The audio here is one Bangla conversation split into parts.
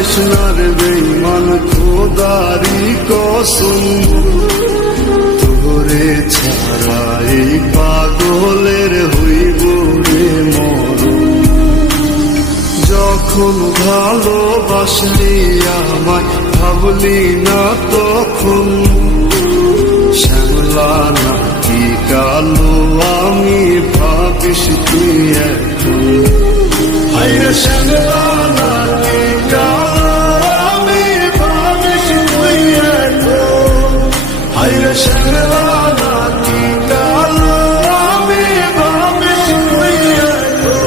যাইস না রে বেঈমান খোদারি কসম, তোরে ছাড়া এই পাগলের হইব রে মরণ। যখন ভালোবাসলি আমায় ভাবলি না তখন, শ্যামলা নাকি কালো আমি ভাবিস তুই এখন। হায়রে শ্যামলা নাকি কালো আমি ভাবিস তুই এখন। হায়রে শ্যামলা নাকি কালো আমি ভাবিস তুই এখন।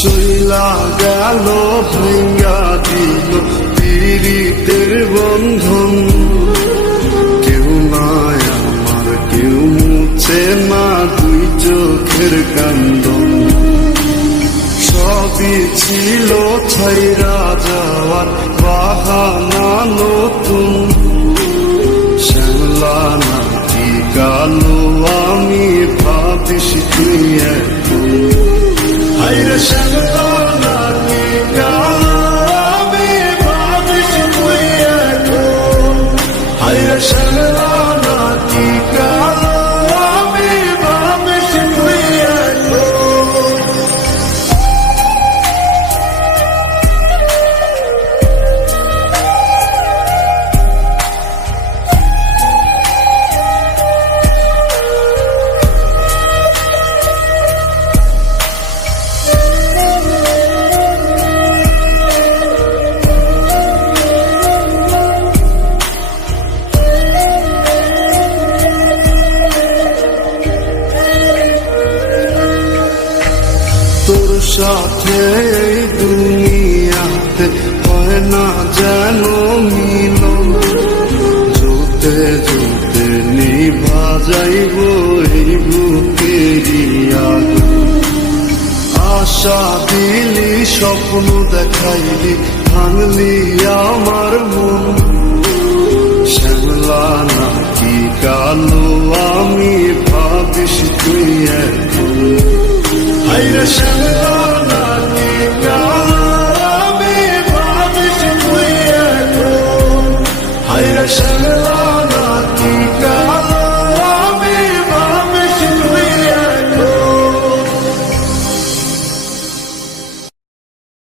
চইলা গেল ভেঙ্গা দিল পীড়িতের বন্ধন, কেউ নাই আমার কেউ মুছে না দুই চোখের কান্দন। সবই ছিল ছাইরা যাওয়ার বাহানা নতুন, শ্যামলা নাকি কালো আমি ভাবিস তুই এখন। হায়রে শ্যামলা নাকি কালো আমি ভাবিস তুই এখন। হায়রে শ্যামলা নাকি কালো আমি ভাবিস তুই এখন। তোর সাথে এই দুনিয়াতে হয় না যেন মিলন, জোতে জোতে নিভা যাইব এই বুকেরই আগুন। আশা দিলি স্বপ্ন দেখাইলি ভাঙলি আমার মন, শ্যামলা নাকি কালো আমি ভাবিস তুই এখন। হায়রে শ্যামলা